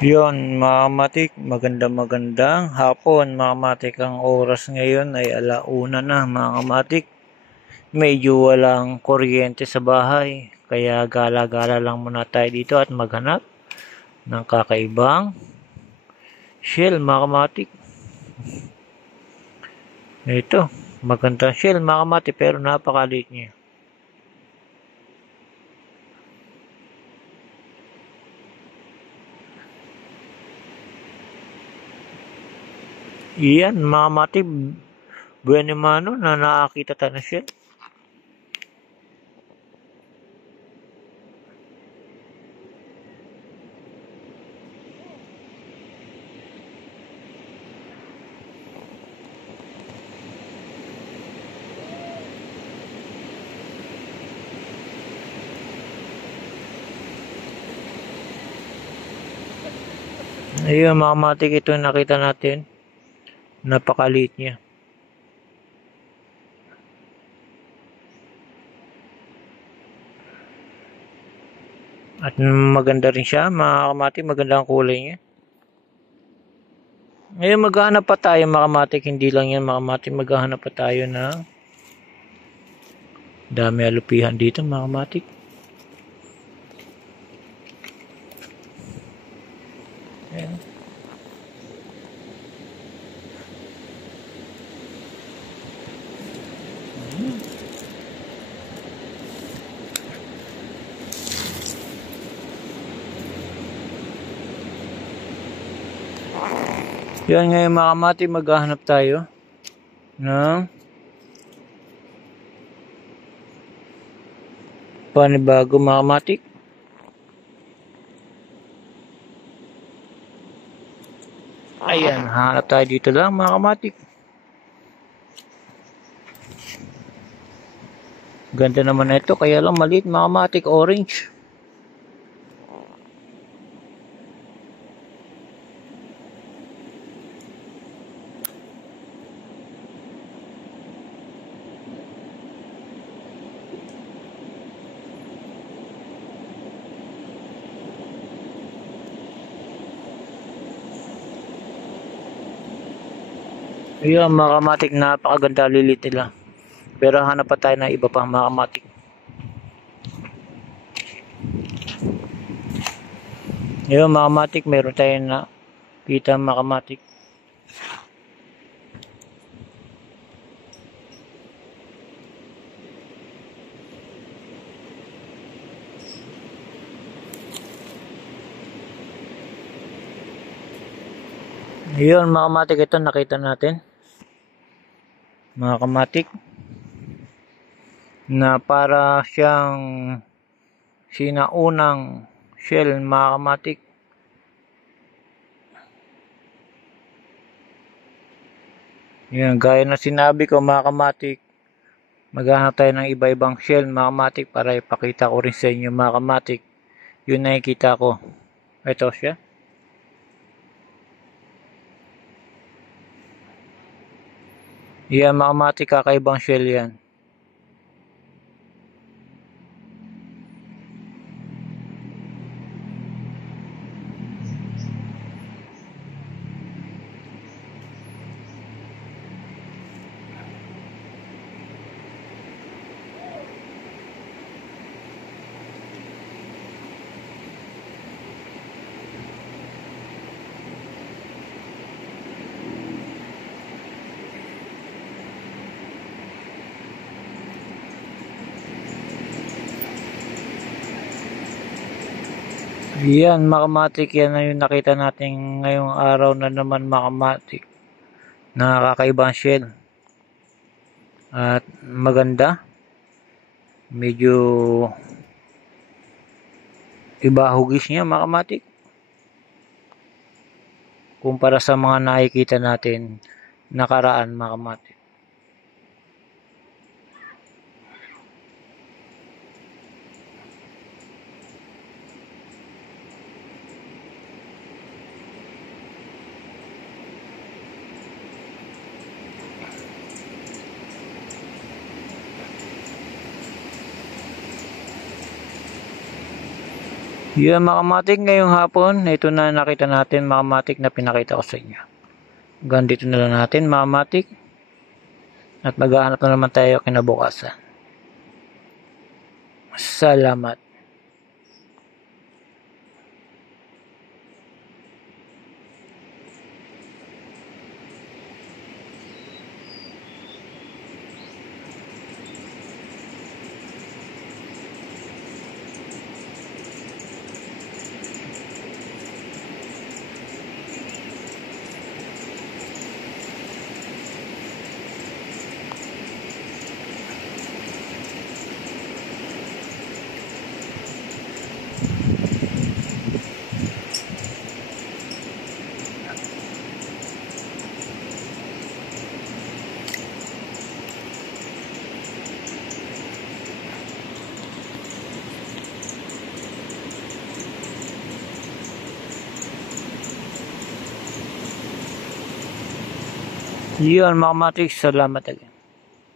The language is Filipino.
Yon, mga kamatik, magandang hapon mga kamatik. Ang oras ngayon ay alauna na mga kamatik. Medyo walang kuryente sa bahay, kaya gala-gala lang muna tayo dito at maghanap ng kakaibang shell mga kamatik. Ito, magandang shell mga kamatik pero napakaliit niya. Iyan mga kamatik, bueno mano na nakakita tayo ng shell. Ayun mga kamatik, ito yung nakita natin. Napakaliit niya. At maganda rin siya mga kamatik, maganda ang kulay niya. Ngayon maghahanap pa tayo mga kamatik, hindi lang yan mga kamatik, maghahanap pa tayo ng dami alupihan dito mga kamatik. Ayan. Yan ngayon mga kamatik, maghahanap tayo ng panibago mga kamatik. Ayan, hanap tayo dito lang mga kamatik. Ganda naman na ito, kaya lang maliit mga kamatik, orange. Ayan mga kamatik, napakaganda lilit nila. Pero hanap pa tayo ng iba pa mga kamatik. Ayan mga kamatik, meron tayo na kita mga kamatik. Ayan mga kamatik, ito nakita natin. Mga kamatik. Na para siyang sinaunang shell mga kamatik. Yan, gaya na sinabi ko mga kamatik, maghanap tayo ng iba-ibang shell mga kamatik para ipakita ko rin sa inyo mga kamatik. Yun nakikita ko. Ito siya. Yan mga kamatik, kakaibang shell yan. Yan mga kamatik, yan na yung nakita natin ngayong araw na naman mga kamatik. Nakakaibang shell. At maganda. Medyo iba hugis niya mga kamatik. Kumpara sa mga nakikita natin nakaraan mga kamatik. Yun mga kamatik, ngayong hapon, ito na nakita natin mga kamatik na pinakita ko sa inyo. Hanggang dito na lang natin mga kamatik. At maghahanap na naman tayo kinabukasan. Salamat. Yun mga kamatik, salamat again.